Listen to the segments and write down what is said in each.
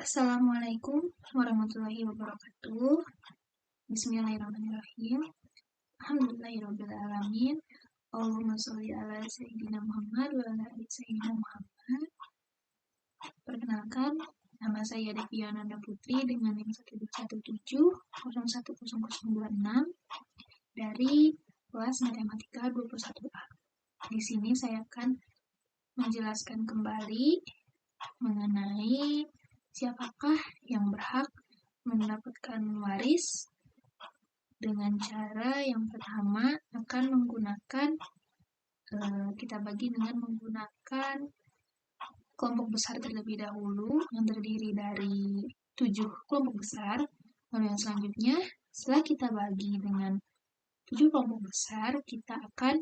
Assalamualaikum warahmatullahi wabarakatuh. Bismillahirrahmanirrahim. Alhamdulillahirrahmanirrahim. Allahumma sholli ala Sayyidina Muhammad wa ala ali Sayyidina Muhammad. Perkenalkan, nama saya Deviananda Putri dengan NIM 121701026 dari kelas Matematika 21A. Di sini saya akan menjelaskan kembali mengenai siapakah yang berhak mendapatkan waris. Dengan cara yang pertama akan menggunakan kita bagi dengan menggunakan kelompok besar terlebih dahulu yang terdiri dari 7 kelompok besar. Lalu yang selanjutnya setelah kita bagi dengan 7 kelompok besar, kita akan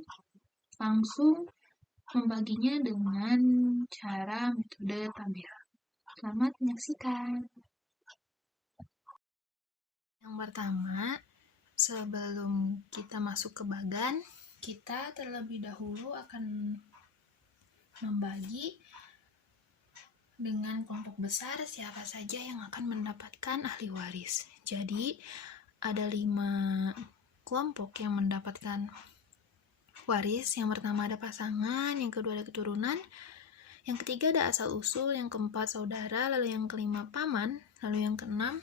langsung membaginya dengan cara metode tabel. Selamat menyaksikan. Yang pertama, sebelum kita masuk ke bagan, kita terlebih dahulu akan membagi dengan kelompok besar siapa saja yang akan mendapatkan ahli waris. Jadi, ada 5 kelompok yang mendapatkan waris. Yang pertama ada pasangan, yang kedua ada keturunan, yang ketiga ada asal-usul, yang keempat saudara, lalu yang kelima paman, lalu yang keenam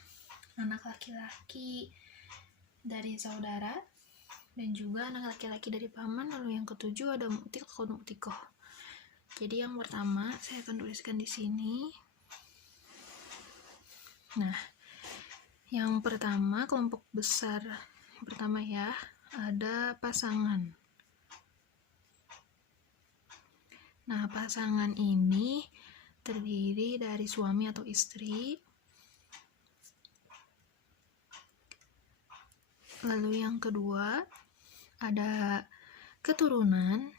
anak laki-laki dari saudara, dan juga anak laki-laki dari paman, lalu yang ketujuh ada mu'tiqoh. Jadi yang pertama saya akan tuliskan di sini. Nah, yang pertama kelompok besar yang pertama ya, ada pasangan. Nah, pasangan ini terdiri dari suami atau istri. Lalu yang kedua, ada keturunan.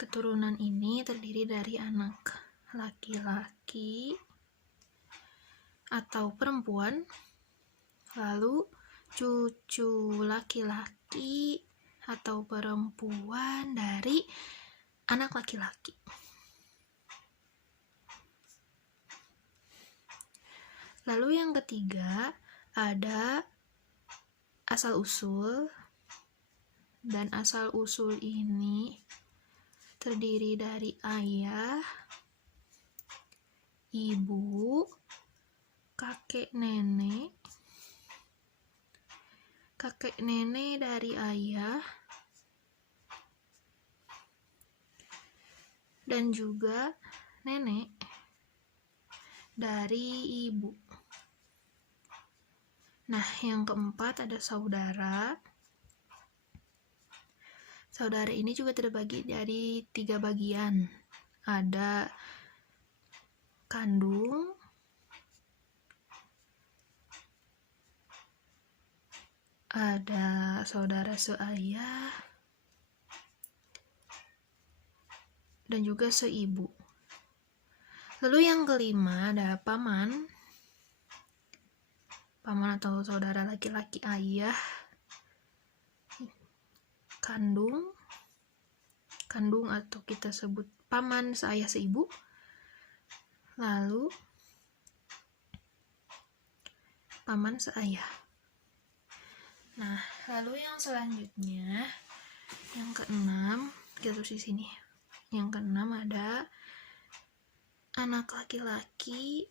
Keturunan ini terdiri dari anak laki-laki atau perempuan, lalu cucu laki-laki atau perempuan dari anak laki-laki. Lalu yang ketiga ada asal-usul, dan asal-usul ini terdiri dari ayah, ibu, kakek nenek dari ayah, dan juga nenek dari ibu. Nah, yang keempat ada saudara. Saudara ini juga terbagi dari 3 bagian. Ada kandung, ada saudara seayah, dan juga seibu. Lalu yang kelima ada paman. Paman atau saudara laki-laki ayah, kandung atau kita sebut paman seayah seibu, lalu paman seayah. Nah, lalu yang selanjutnya yang keenam, kita tulis di sini. Yang keenam ada anak laki-laki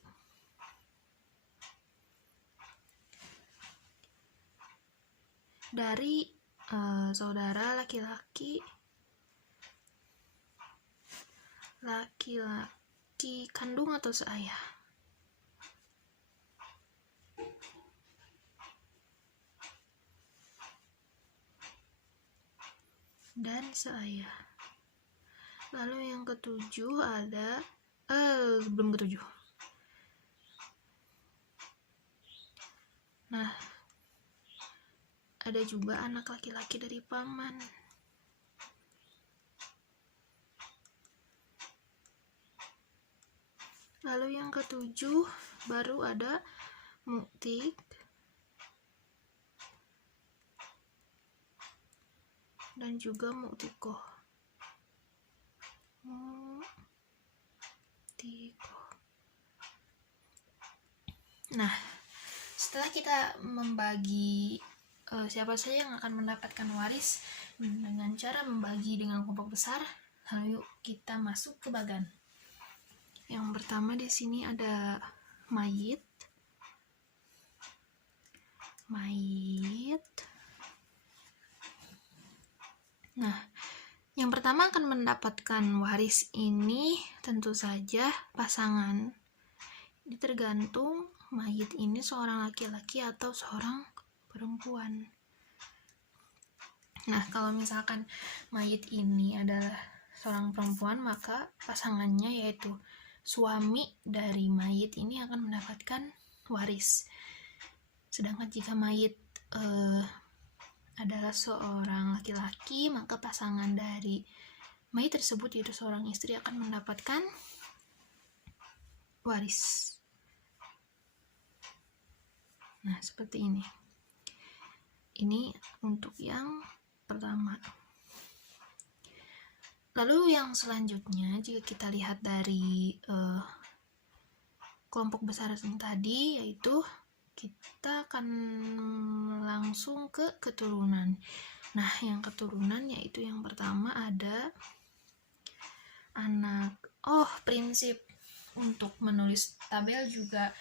dari saudara laki-laki kandung atau seayah. Dan seayah. Lalu yang ketujuh ada belum ketujuh. Nah, ada juga anak laki-laki dari paman. Lalu yang ketujuh baru ada mu'tiq dan juga mu'tiqoh. Nah, setelah kita membagi siapa saja yang akan mendapatkan waris dengan cara membagi dengan kelompok besar, lalu yuk kita masuk ke bagan. Yang pertama di sini ada mayit. Nah, yang pertama akan mendapatkan waris ini tentu saja pasangan. Ini tergantung mayit ini seorang laki-laki atau seorang perempuan. Nah, kalau misalkan mayit ini adalah seorang perempuan, maka pasangannya yaitu suami dari mayit ini akan mendapatkan waris. Sedangkan jika mayit adalah seorang laki-laki, maka pasangan dari mayit tersebut yaitu seorang istri akan mendapatkan waris. Nah, seperti ini. Ini untuk yang pertama. Lalu yang selanjutnya, jika kita lihat dari kelompok besar yang tadi, yaitu kita akan langsung ke keturunan. Nah, yang keturunan yaitu yang pertama ada anak. Prinsip untuk menulis tabel juga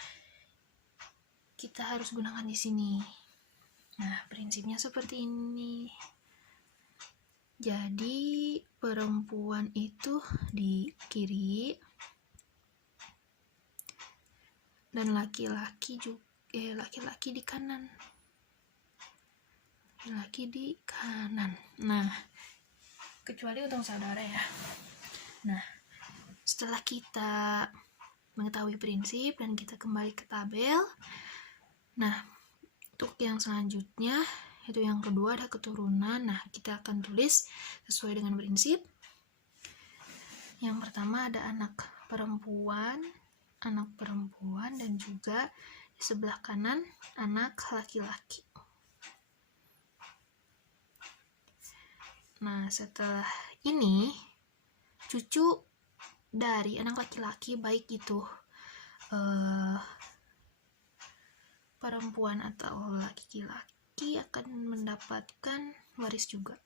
kita harus gunakan di sini. Nah, prinsipnya seperti ini. Jadi, perempuan itu di kiri dan laki-laki di kanan. Laki-laki di kanan. Nah, kecuali untuk saudara ya. Nah, setelah kita mengetahui prinsip dan kita kembali ke tabel, nah, untuk yang selanjutnya, itu yang kedua ada keturunan. Nah, kita akan tulis sesuai dengan prinsip. Yang pertama ada anak perempuan dan juga di sebelah kanan anak laki-laki. Nah, setelah ini cucu dari anak laki-laki, baik itu perempuan atau laki-laki, akan mendapatkan waris juga.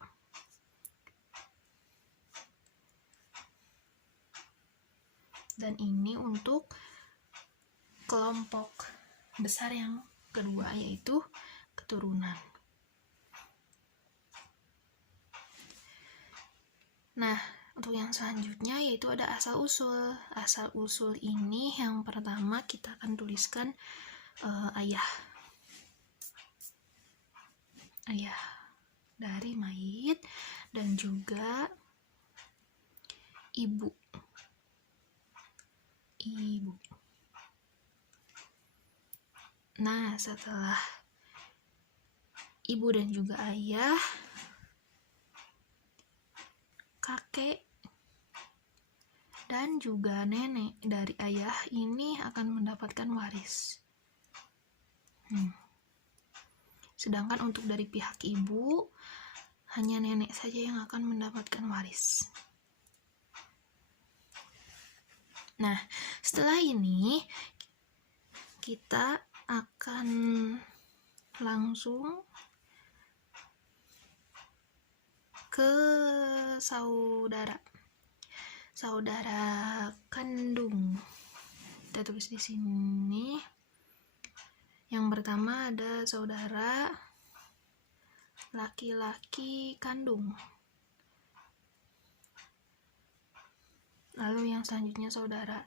Dan ini untuk kelompok besar yang kedua, yaitu keturunan. Nah, untuk yang selanjutnya yaitu ada asal-usul. Asal-usul ini yang pertama kita akan tuliskan ayah dari mayit dan juga ibu. Nah, setelah ibu dan juga ayah, kakek dan juga nenek dari ayah ini akan mendapatkan waris. Sedangkan untuk dari pihak ibu, hanya nenek saja yang akan mendapatkan waris. Nah, setelah ini kita akan langsung ke saudara kandung. Kita tulis di sini. Yang pertama ada saudara laki-laki kandung. Lalu yang selanjutnya saudara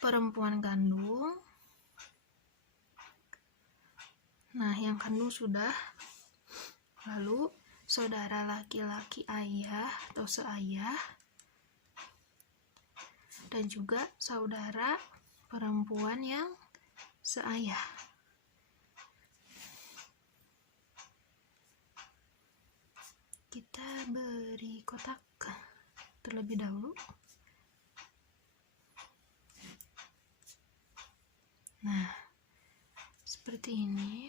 perempuan kandung. Nah, yang kandung sudah. Lalu saudara laki-laki ayah atau seayah, dan juga saudara perempuan yang seayah. Kita beri kotak terlebih dahulu. Nah, seperti ini.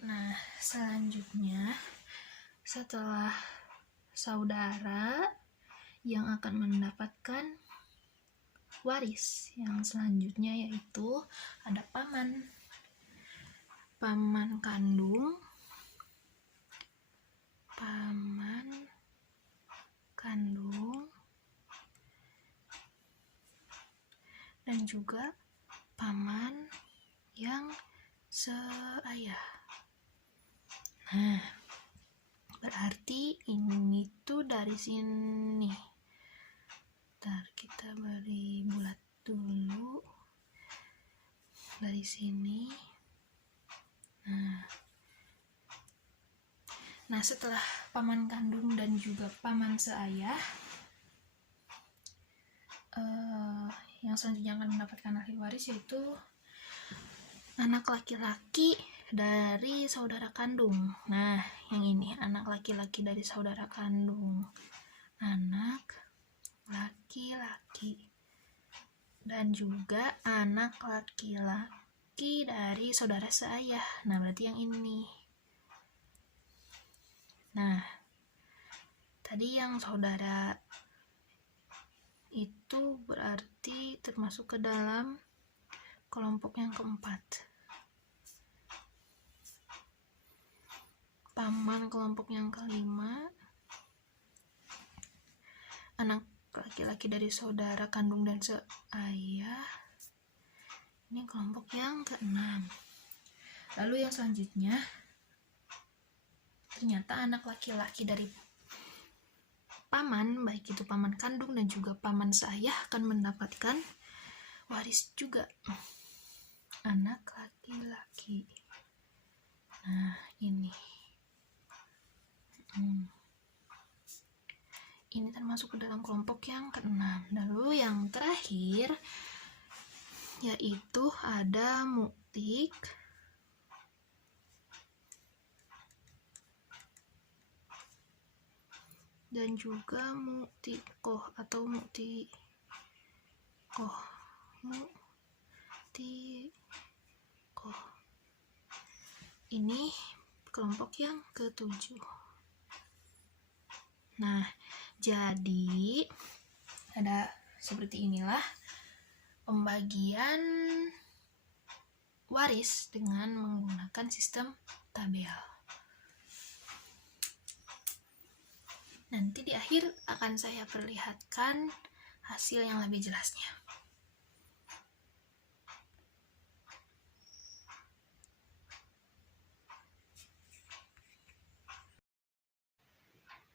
Nah, selanjutnya setelah saudara yang akan mendapatkan waris yang selanjutnya, yaitu ada paman kandung, dan juga paman yang seayah. Nah, berarti ini tuh dari sini. Ntar kita beri bulat dulu dari sini. Nah, setelah paman kandung dan juga paman seayah, yang selanjutnya akan mendapatkan ahli waris yaitu anak laki-laki dari saudara kandung. Nah, yang ini anak laki-laki dari saudara kandung, anak laki-laki, dan juga anak laki-laki dari saudara seayah. Nah, berarti yang ini. Nah, tadi yang saudara itu berarti termasuk ke dalam kelompok yang keempat. Paman kelompok yang kelima, anak laki-laki dari saudara kandung dan seayah, ini kelompok yang keenam. Lalu yang selanjutnya, ternyata anak laki-laki dari paman, baik itu paman kandung dan juga paman seayah, akan mendapatkan waris juga. Anak laki-laki. Nah, ini. Ini termasuk ke dalam kelompok yang keenam. Lalu yang terakhir, yaitu ada muktik dan juga muktikoh atau muktikoh. Ini kelompok yang ketujuh. Nah, jadi ada seperti inilah pembagian waris dengan menggunakan sistem tabel. Nanti di akhir akan saya perlihatkan hasil yang lebih jelasnya.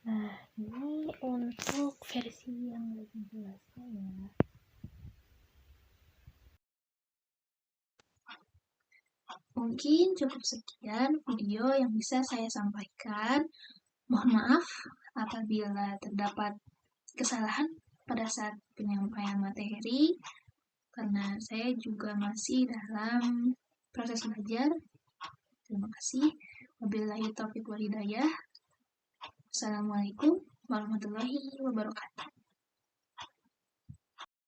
Nah, ini untuk versi yang lebih jelasnya ya. Mungkin cukup sekian video yang bisa saya sampaikan. Mohon maaf apabila terdapat kesalahan pada saat penyampaian materi, karena saya juga masih dalam proses belajar. Terima kasih. Wabillahi taufiq wal hidayah. Assalamualaikum warahmatullahi wabarakatuh.